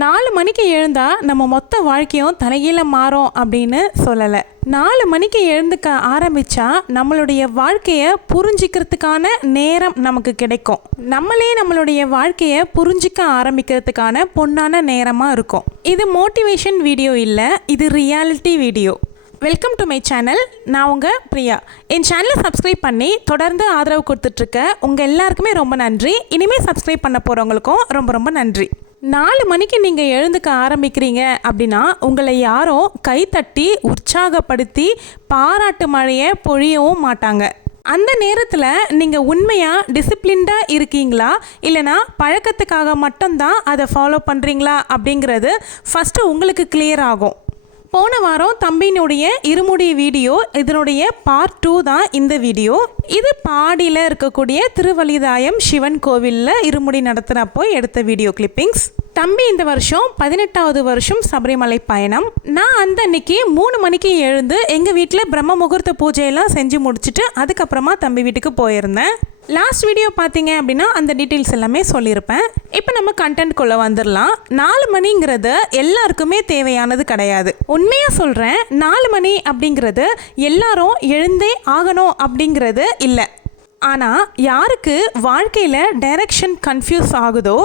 4 மணிக்கு எழுந்தால் நம்ம மொத்த வாழ்க்கையும் தலைகீழ மாறும் அப்படின்னு சொல்லலை. 4 மணிக்கு எழுந்துக்க ஆரம்பித்தா நம்மளுடைய வாழ்க்கையை புரிஞ்சிக்கிறதுக்கான நேரம் நமக்கு கிடைக்கும். நம்மளுடைய வாழ்க்கையை புரிஞ்சிக்க ஆரம்பிக்கிறதுக்கான பொன்னான நேரமாக இருக்கும். இது மோட்டிவேஷன் வீடியோ இல்லை, இது reality video. Welcome to my channel. நான் உங்கள் பிரியா. என் சேனலை சப்ஸ்கிரைப் பண்ணி தொடர்ந்து ஆதரவு கொடுத்துட்ருக்க உங்கள் எல்லாருக்குமே ரொம்ப நன்றி. இனிமேல் சப்ஸ்கிரைப் பண்ண போகிறவங்களுக்கும் ரொம்ப ரொம்ப நன்றி. 4 மணிக்கு நீங்கள் எழுந்துக்க ஆரம்பிக்கிறீங்க அப்படின்னா உங்களை யாரும் கைத்தட்டி உற்சாகப்படுத்தி பாராட்டு மழையை பொழியவும் மாட்டாங்க. அந்த நேரத்தில் நீங்கள் உண்மையாக டிசிப்ளின்டாக இருக்கீங்களா இல்லைனா பழக்கத்துக்காக மட்டும்தான் அதை ஃபாலோ பண்ணுறீங்களா அப்படிங்கிறது ஃபஸ்ட்டு உங்களுக்கு கிளியர் ஆகும். போன வாரம் தம்பியினுடைய இருமுடி வீடியோ, இதனுடைய பார்ட் 2 தான் இந்த வீடியோ. இது பாடியில் இருக்கக்கூடிய திருவலிதாயம் சிவன் கோவிலில் இருமுடி நடத்துகிறப்போ எடுத்த வீடியோ கிளிப்பிங்ஸ். தம்பி இந்த வருஷம் 18வது வருஷம் சபரிமலை பயணம். நான் அந்த அன்னைக்கு 3 மணிக்கு எழுந்து எங்கள் வீட்டில் பிரம்ம முகூர்த்த பூஜையெல்லாம் செஞ்சு முடிச்சுட்டு அதுக்கப்புறமா தம்பி வீட்டுக்கு போயிருந்தேன். லாஸ்ட் வீடியோ பார்த்தீங்க அப்படின்னா அந்த டீட்டெயில்ஸ் எல்லாமே சொல்லியிருப்பேன். இப்போ நம்ம கண்டென்ட்குள்ளே வந்துடலாம். 4 மணிங்கிறது எல்லாருக்குமே தேவையானது கிடையாது. உண்மையாக சொல்கிறேன், 4 மணி அப்படிங்கிறது எல்லாரும் எழுந்தே ஆகணும் அப்படிங்கிறது இல்லை. ஆனால் யாருக்கு வாழ்க்கையில் டைரக்ஷன் கன்ஃபியூஸ் ஆகுதோ,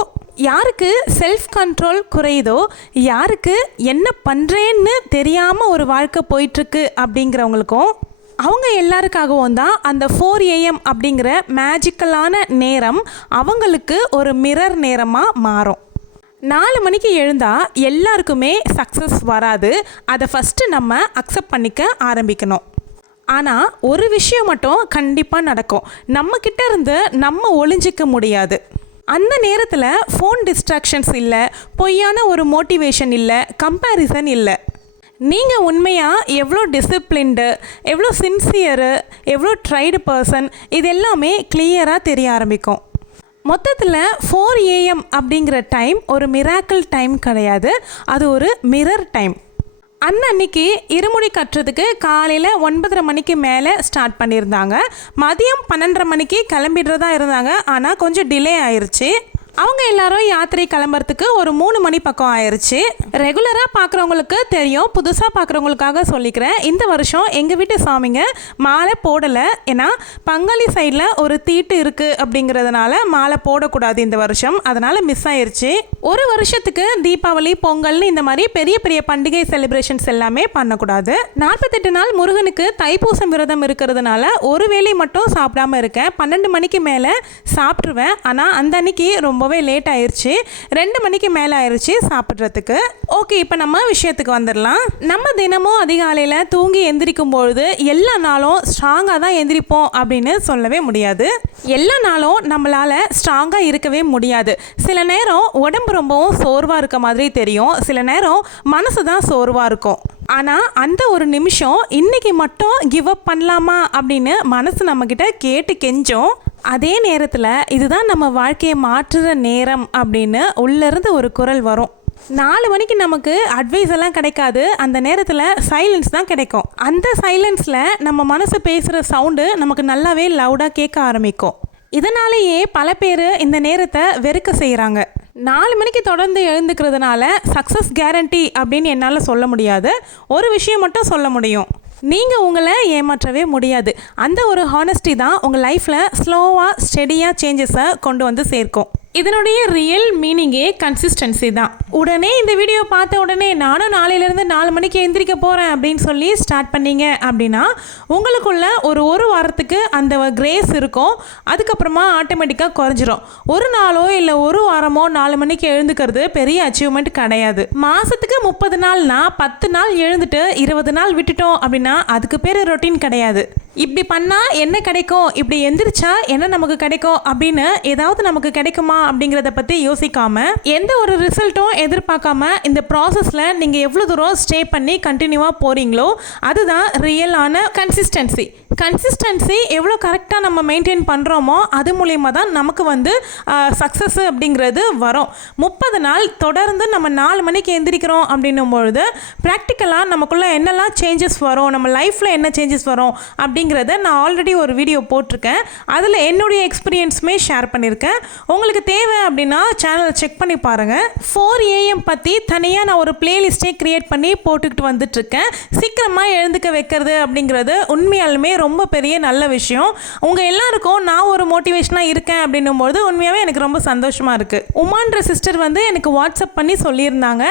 யாருக்கு செல்ஃப் கண்ட்ரோல் குறையுதோ, யாருக்கு என்ன பண்ணுறேன்னு தெரியாமல் ஒரு வாழ்க்கை போயிட்டுருக்கு அப்படிங்கிறவங்களுக்கும் அவங்க எல்லாருக்காகவும் தான் அந்த 4 AM அப்படிங்கிற மேஜிக்கலான நேரம் அவங்களுக்கு ஒரு மிரர் நேரமாக மாறும். 4 மணிக்கு எழுந்தால் எல்லாருக்குமே சக்ஸஸ் வராது. அதை ஃபஸ்ட்டு நம்ம அக்செப்ட் பண்ணிக்க ஆரம்பிக்கணும். ஆனால் ஒரு விஷயம் மட்டும் கண்டிப்பாக நடக்கும். நம்மக்கிட்ட இருந்து நம்ம ஒளிஞ்சிக்க முடியாது. அந்த நேரத்தில் ஃபோன் டிஸ்ட்ராக்ஷன்ஸ் இல்லை, பொய்யான ஒரு மோட்டிவேஷன் இல்லை, கம்பேரிசன் இல்லை. நீங்கள் உண்மையாக எவ்வளோ டிசிப்ளின்டு, எவ்வளோ சின்சியரு, எவ்வளோ ட்ரைடு பர்சன், இது எல்லாமே கிளியராக தெரிய ஆரம்பிக்கும். மொத்தத்தில் 4 AM அப்படிங்கிற டைம் ஒரு மிராக்கிள் டைம் கிடையாது, அது ஒரு மிரர் டைம். அன்னைக்கு இருமுடி கட்டுறதுக்கு காலையில் 9:30 மணிக்கு மேலே ஸ்டார்ட் பண்ணியிருந்தாங்க. மதியம் 12:30 மணிக்கு கிளம்பிடுறதா இருந்தாங்க. ஆனால் கொஞ்சம் டிலே ஆயிடுச்சு. அவங்க எல்லாரும் யாத்திரை கிளம்புறதுக்கு ஒரு 3 மணி பக்கம் ஆயிடுச்சு. ரெகுலராக பார்க்குறவங்களுக்கு தெரியும், புதுசாக பார்க்குறவங்களுக்காக சொல்லிக்கிறேன். இந்த வருஷம் எங்கள் வீட்டு சாமிங்க மாலை போடலை. ஏன்னா பங்காளி சைடில் ஒரு தீட்டு இருக்குது அப்படிங்கிறதுனால மாலை போடக்கூடாது இந்த வருஷம். அதனால் மிஸ் ஆயிடுச்சு. ஒரு வருஷத்துக்கு தீபாவளி, பொங்கல்னு இந்த மாதிரி பெரிய பெரிய பண்டிகை செலிப்ரேஷன்ஸ் எல்லாமே பண்ணக்கூடாது. 48 நாள் முருகனுக்கு தைப்பூசம் விரதம் இருக்கிறதுனால ஒரு வேளை மட்டும் சாப்பிடாம இருக்கேன். 12 மணிக்கு மேலே சாப்பிட்ருவேன். ஆனால் அந்த அன்னைக்கு ரொம்பவே லேட் ஆயிடுச்சு. 2 மணிக்கு மேலே ஆயிடுச்சு சாப்பிட்றதுக்கு. ஓகே, இப்போ நம்ம விஷயத்துக்கு வந்துடலாம். நம்ம தினமும் அதிகாலையில் தூங்கி எந்திரிக்கும் பொழுது எல்லா நாளும் ஸ்ட்ராங்காக தான் எந்திரிப்போம் அப்படின்னு சொல்லவே முடியாது. எல்லா நாளும் நம்மளால் ஸ்ட்ராங்காக இருக்கவே முடியாது. சில நேரம் உடம்பு ரொம்பவும் சோர்வாக இருக்க மாதிரி தெரியும், சில நேரம் மனசு தான் சோர்வாக இருக்கும். ஆனால் அந்த ஒரு நிமிஷம் இன்னைக்கு மட்டும் கிவ் அப் பண்ணலாமா அப்படின்னு மனசு நம்மக்கிட்ட கேட்டு கெஞ்சோம். அதே நேரத்தில் இதுதான் நம்ம வாழ்க்கையை மாற்றுற நேரம் அப்படின்னு உள்ளேருந்து ஒரு குரல் வரும். 4 மணிக்கு நமக்கு அட்வைஸ் எல்லாம் கிடைக்காது. அந்த நேரத்தில் சைலன்ஸ் தான் கிடைக்கும். அந்த சைலன்ஸில் நம்ம மனசு பேசுகிற சவுண்டு நமக்கு நல்லாவே லவுடாக கேட்க ஆரம்பிக்கும். இதனாலேயே பல பேர் இந்த நேரத்தை வெறுக்க செய்கிறாங்க. 4 மணிக்கு தொடர்ந்து எழுந்துக்கிறதுனால சக்ஸஸ் கேரண்டி அப்படின்னு என்னால் சொல்ல முடியாது. ஒரு விஷயம் மட்டும் சொல்ல முடியும், நீங்கள் உங்களை ஏமாற்றவே முடியாது. அந்த ஒரு ஹானஸ்டி தான் உங்கள் லைஃப்பில் ஸ்லோவாக ஸ்டெடியாக சேஞ்சஸை கொண்டு வந்து சேர்க்கும். இதனுடைய ரியல் மீனிங்கே கன்சிஸ்டன்சி தான். உடனே இந்த வீடியோ பார்த்த உடனே நானும் நாளையிலேருந்து 4 மணிக்கு எந்திரிக்க போகிறேன் அப்படின்னு சொல்லி ஸ்டார்ட் பண்ணீங்க அப்படின்னா உங்களுக்குள்ள ஒரு வாரத்துக்கு அந்த கிரேஸ் இருக்கும். அதுக்கப்புறமா ஆட்டோமேட்டிக்காக குறைஞ்சிரும். ஒரு நாளோ இல்லை ஒரு வாரமோ 4 மணிக்கு எழுந்துக்கிறது பெரிய அச்சீவ்மெண்ட் கிடையாது. மாதத்துக்கு 30 நாள்னா 10 நாள் எழுந்துட்டு 20 நாள் விட்டுட்டோம் அப்படின்னா அதுக்கு பேர் ரொட்டீன் கிடையாது. இப்படி பண்ணால் என்ன கிடைக்கும், இப்படி எந்திரிச்சா என்ன நமக்கு கிடைக்கும் அப்படின்னு ஏதாவது நமக்கு கிடைக்குமா அப்படிங்கிறத பற்றி யோசிக்காமல் எந்த ஒரு ரிசல்ட்டும் எதிர்பார்க்காம இந்த ப்ராசஸில் நீங்கள் எவ்வளோ தூரம் ஸ்டே பண்ணி கண்டினியூவாக போகிறீங்களோ அதுதான் ரியலான கன்சிஸ்டன்சி. கன்சிஸ்டன்சி எவ்வளோ கரெக்டாக நம்ம மெயின்டைன் பண்ணுறோமோ அது மூலயமா தான் நமக்கு வந்து சக்ஸஸ் அப்படிங்கிறது வரும். 30 நாள் தொடர்ந்து நம்ம 4 மணிக்கு எந்திரிக்கிறோம் அப்படின்னும் பொழுது ப்ராக்டிக்கலாக நமக்குள்ளே என்னெல்லாம் சேஞ்சஸ் வரும், நம்ம லைஃப்பில் என்ன சேஞ்சஸ் வரும் அப்படிங்கிற அப்படிங்கிறத நான் ஆல்ரெடி ஒரு வீடியோ போட்டிருக்கேன். அதில் என்னுடைய எக்ஸ்பீரியன்ஸுமே ஷேர் பண்ணியிருக்கேன். உங்களுக்கு தேவை அப்படின்னா சேனலை செக் பண்ணி பாருங்கள். 4 AM பற்றி தனியாக நான் ஒரு பிளேலிஸ்ட்டே க்ரியேட் பண்ணி போட்டுக்கிட்டு வந்துட்டுருக்கேன். சீக்கிரமாக எழுந்துக்க வைக்கிறது அப்படிங்கிறது உண்மையாலுமே ரொம்ப பெரிய நல்ல விஷயம். உங்கள் எல்லாருக்கும் நான் ஒரு மோட்டிவேஷனாக இருக்கேன் அப்படின்னும் போது உண்மையாகவே எனக்கு ரொம்ப சந்தோஷமாக இருக்குது. உமான்ற சிஸ்டர் வந்து எனக்கு வாட்ஸ்அப் பண்ணி சொல்லியிருந்தாங்க,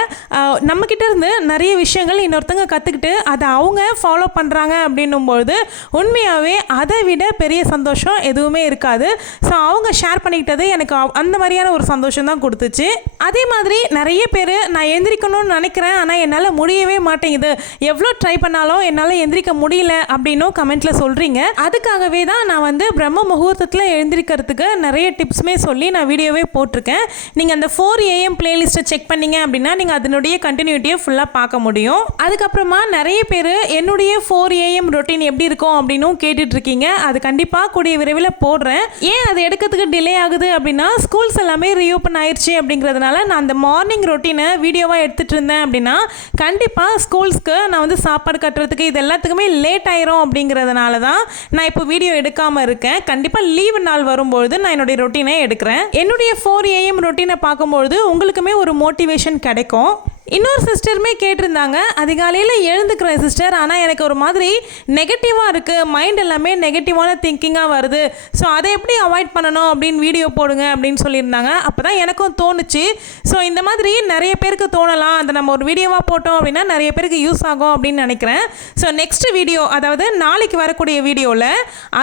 நம்மக்கிட்ட இருந்து நிறைய விஷயங்கள் இன்னொருத்தங்க கற்றுக்கிட்டு அதை அவங்க ஃபாலோ பண்ணுறாங்க அப்படின்னும்பொழுது உண்மையாகவே அதை விட பெரிய சந்தோஷம் எதுவுமே இருக்காது. ஸோ அவங்க ஷேர் பண்ணிக்கிட்டது எனக்கு அந்த மாதிரியான ஒரு சந்தோஷம் தான் கொடுத்துச்சு. அதே மாதிரி நிறைய பேர் நான் எந்திரிக்கணும்னு நினைக்கிறேன், ஆனால் என்னால் முடியவே மாட்டேங்குது, எவ்வளோ ட்ரை பண்ணாலும் என்னால் எந்திரிக்க முடியல அப்படின்னும் கமெண்ட்டில் சொல்கிறீங்க. அதுக்காகவே தான் நான் வந்து பிரம்ம முகூர்த்தத்தில் எழுந்திரிக்கிறதுக்கு நிறைய டிப்ஸுமே சொல்லி நான் வீடியோவே போட்டிருக்கேன். நீங்கள் அந்த 4 AM பிளேலிஸ்ட்டை செக் பண்ணீங்க அப்படின்னா நீங்கள் அதனுடைய கண்டினியூட்டியை ஃபுல்லாக பார்க்க முடியும். அதுக்கப்புறமா நிறைய பேர் என்னுடைய 4 AM ரொட்டீன் எப்படி இருக்கும் அப்படின்னும் கேட்டுட்ருக்கீங்க. அது கண்டிப்பாக கூடிய விரைவில் போடுறேன். ஏன் அது எடுக்கிறதுக்கு டிலே ஆகுது அப்படின்னா ஸ்கூல்ஸ் எல்லாமே ரீஓப்பன் ஆயிடுச்சு அப்படிங்கிறதுனால நான் அந்த மார்னிங் ரொட்டீனை வீடியோவாக எடுத்துகிட்டு இருந்தேன் அப்படின்னா கண்டிப்பாக ஸ்கூல்ஸ்க்கு நான் வந்து சாப்பாடு கட்டுறதுக்கு இது எல்லாத்துக்குமே லேட் ஆயிரும் அப்படிங்கிறதுனால தான் நான் இப்போ வீடியோ எடுக்காமல் இருக்கேன். கண்டிப்பாக லீவு நாள் வரும்பொழுது நான் என்னுடைய ரொட்டீனை எடுக்கிறேன். என்னுடைய 4 AM ரொட்டீனை பார்க்கும்பொழுது உங்களுக்குமே ஒரு மோட்டிவேஷன் கிடைக்கும். இன்னொரு சிஸ்டருமே கேட்டிருந்தாங்க, அதிகாலையில் எழுந்துக்கிறேன் சிஸ்டர், ஆனால் எனக்கு ஒரு மாதிரி நெகட்டிவாக இருக்குது, மைண்ட் எல்லாமே நெகட்டிவான திங்கிங்காக வருது, ஸோ அதை எப்படி அவாய்ட் பண்ணணும் அப்படின்னு வீடியோ போடுங்க அப்படின்னு சொல்லியிருந்தாங்க. அப்போ தான் எனக்கும் தோணுச்சு, ஸோ இந்த மாதிரி நிறைய பேருக்கு தோணலாம், அதை நம்ம ஒரு வீடியோவாக போட்டோம் அப்படின்னா நிறைய பேருக்கு யூஸ் ஆகும் அப்படின்னு நினைக்கிறேன். ஸோ நெக்ஸ்ட் வீடியோ, அதாவது நாளைக்கு வரக்கூடிய வீடியோவில்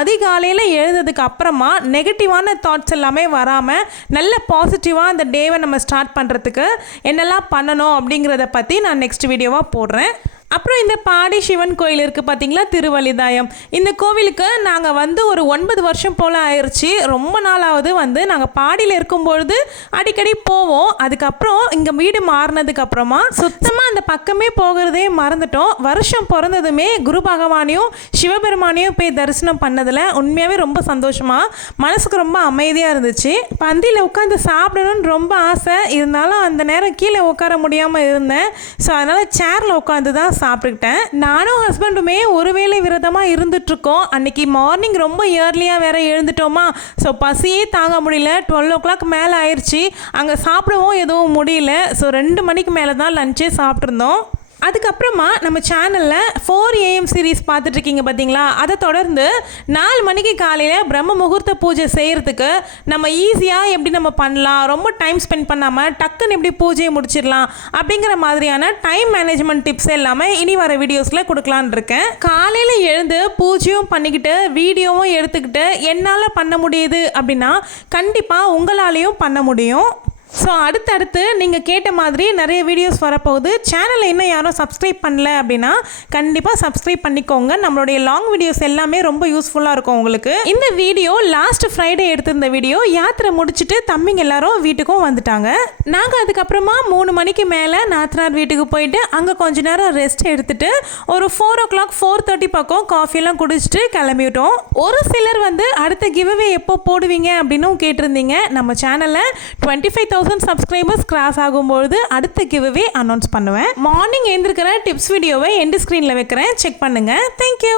அதிகாலையில் எழுந்ததுக்கு அப்புறமா நெகட்டிவான தாட்ஸ் எல்லாமே வராமல் நல்ல பாசிட்டிவாக அந்த டேவை நம்ம ஸ்டார்ட் பண்ணுறதுக்கு என்னெல்லாம் பண்ணணும் அப்படிங்கிறத பற்றி நான் நெக்ஸ்ட் வீடியோவாக போடுறேன். அப்புறம் இந்த பாடி சிவன் கோயில் இருக்குது பார்த்தீங்களா, திருவலிதாயம். இந்த கோவிலுக்கு நாங்கள் வந்து ஒரு 9 வருஷம் போல் ஆயிடுச்சு. ரொம்ப நாளாவது வந்து நாங்கள் பாடியில் இருக்கும்பொழுது அடிக்கடி போவோம். அதுக்கப்புறம் இங்கே வீடு மாறினதுக்கப்புறமா சுத்தமாக அந்த பக்கமே போகிறதே மறந்துட்டோம். வருஷம் பிறந்ததுமே குரு பகவானையும் சிவபெருமானையும் போய் தரிசனம் பண்ணதில் உண்மையாகவே ரொம்ப சந்தோஷமாக மனசுக்கு ரொம்ப அமைதியாக இருந்துச்சு. பந்தியில் உட்காந்து சாப்பிடணும்னு ரொம்ப ஆசை, இருந்தாலும் அந்த நேரம் கீழே உட்கார முடியாமல் இருந்தேன். ஸோ அதனால் சேரில் உட்காந்து தான் சாப்பிட்டுக்கிட்டேன். நானும் ஹஸ்பண்டுமே ஒருவேளை விரதமாக இருந்துட்டுருக்கோம். அன்றைக்கி மார்னிங் ரொம்ப இயர்லியாக வேற எழுந்துட்டோமா, ஸோ பசியே தாங்க முடியல. 12 o'clock மேலே ஆயிடுச்சு. அங்கே சாப்பிடவும் எதுவும் முடியல. ஸோ 2 மணிக்கு மேலே தான் லஞ்சே சாப்பிட்ருந்தோம். அதுக்கப்புறமா நம்ம சேனலில் 4 AM சீரீஸ் பார்த்துட்ருக்கீங்க பார்த்தீங்களா, அதை தொடர்ந்து 4 மணிக்கு காலையில் பிரம்ம முகூர்த்த பூஜை செய்கிறதுக்கு நம்ம ஈஸியாக எப்படி நம்ம பண்ணலாம், ரொம்ப டைம் ஸ்பெண்ட் பண்ணாமல் டக்குன்னு எப்படி பூஜையை முடிச்சிடலாம் அப்படிங்கிற மாதிரியான டைம் மேனேஜ்மெண்ட் டிப்ஸ் எல்லாமே இனி வர வீடியோஸில் கொடுக்கலான் இருக்கேன். காலையில் எழுந்து பூஜையும் பண்ணிக்கிட்டு வீடியோவும் எடுத்துக்கிட்டு என்னால் பண்ண முடியுது அப்படின்னா கண்டிப்பாக உங்களாலேயும் பண்ண முடியும். ஸோ அடுத்தடுத்து நீங்கள் கேட்ட மாதிரி நிறைய வீடியோஸ் வரப்போகுது. சேனலை இன்னும் யாரும் சப்ஸ்கிரைப் பண்ணல அப்படின்னா கண்டிப்பாக சப்ஸ்கிரைப் பண்ணிக்கோங்க. நம்மளுடைய லாங் வீடியோஸ் எல்லாமே ரொம்ப யூஸ்ஃபுல்லாக இருக்கும் உங்களுக்கு. இந்த வீடியோ லாஸ்ட் ஃப்ரைடே எடுத்திருந்த வீடியோ. யாத்திரை முடிச்சுட்டு தம்பிங்க எல்லாரும் வீட்டுக்கும் வந்துட்டாங்க. நாங்கள் அதுக்கப்புறமா 3 மணிக்கு மேலே நாத்தனார் வீட்டுக்கு போயிட்டு அங்கே கொஞ்ச நேரம் ரெஸ்ட் எடுத்துட்டு ஒரு 4 o'clock 4:30 பக்கம் காஃபியெல்லாம் குடிச்சிட்டு கிளம்பிட்டோம். ஒரு சிலர் வந்து அடுத்த கிவ்அவே எப்போ போடுவீங்க அப்படின்னும் கேட்டிருந்தீங்க. நம்ம சேனலில் 25,000 சப்ஸ்கிரைபர்ஸ் கிராஸ் ஆகும்பொழுது அடுத்த கிவ்அவே அனௌன்ஸ் பண்ணுவேன். மார்னிங் எழுந்திருக்கிற டிப்ஸ் வீடியோவை எண்ட் ஸ்க்ரீனில் வைக்கிறேன், செக் பண்ணுங்கள். தேங்க்யூ.